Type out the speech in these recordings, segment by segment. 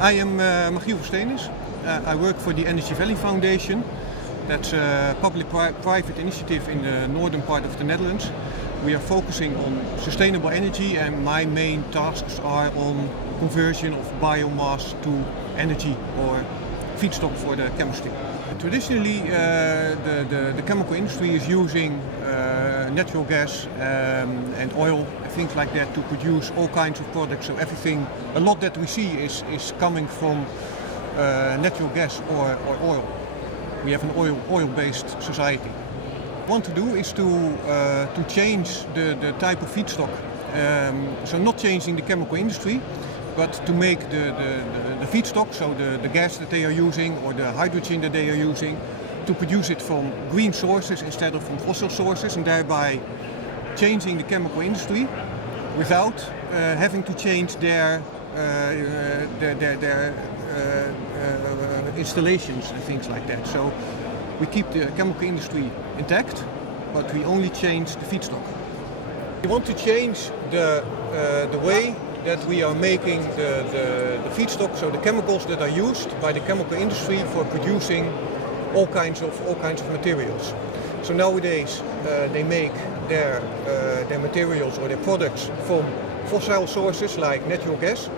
I am Machiel from Steenis. I work for the Energy Valley Foundation. That's a public-private initiative in the northern part of the Netherlands. We are focusing on sustainable energy, and my main tasks are on conversion of biomass to energy or feedstock for the chemistry. Traditionally, the chemical industry is using natural gas and oil, things like that, to produce all kinds of products. So a lot that we see is coming from natural gas or oil. We have an oil-based society. What we want to do is to change the type of feedstock. So not changing the chemical industry, but to make the feedstock, so the gas that they are using or the hydrogen that they are using, to produce it from green sources instead of from fossil sources, and thereby changing the chemical industry without having to change their installations and things like that. So we keep the chemical industry intact, but we only change the feedstock. We want to change the way that we are making the feedstock, so the chemicals that are used by the chemical industry for producing all kinds of materials. So nowadays they make their materials or their products from fossil sources like natural gas,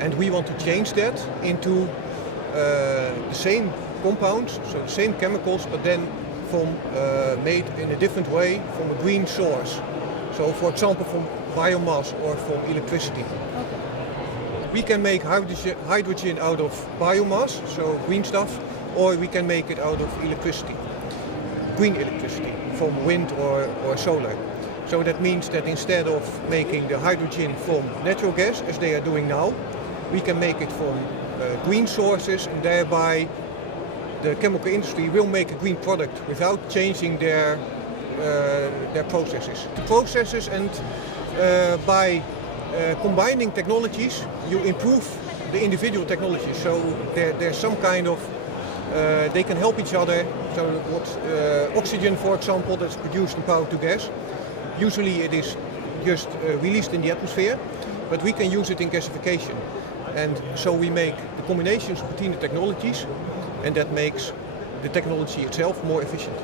and we want to change that into the same compounds, so the same chemicals, but then made in a different way from a green source. So for example from biomass or from electricity. Okay. We can make hydrogen out of biomass, so green stuff, or we can make it out of electricity, green electricity, from wind or solar. So that means that instead of making the hydrogen from natural gas, as they are doing now, we can make it from green sources, and thereby the chemical industry will make a green product without changing their processes. The processes, and by combining technologies, you improve the individual technologies. So there's some kind of, they can help each other. So oxygen, for example, that's produced and powered to gas. Usually it is just released in the atmosphere, but we can use it in gasification. And so we make the combinations between the technologies, and that makes the technology itself more efficient.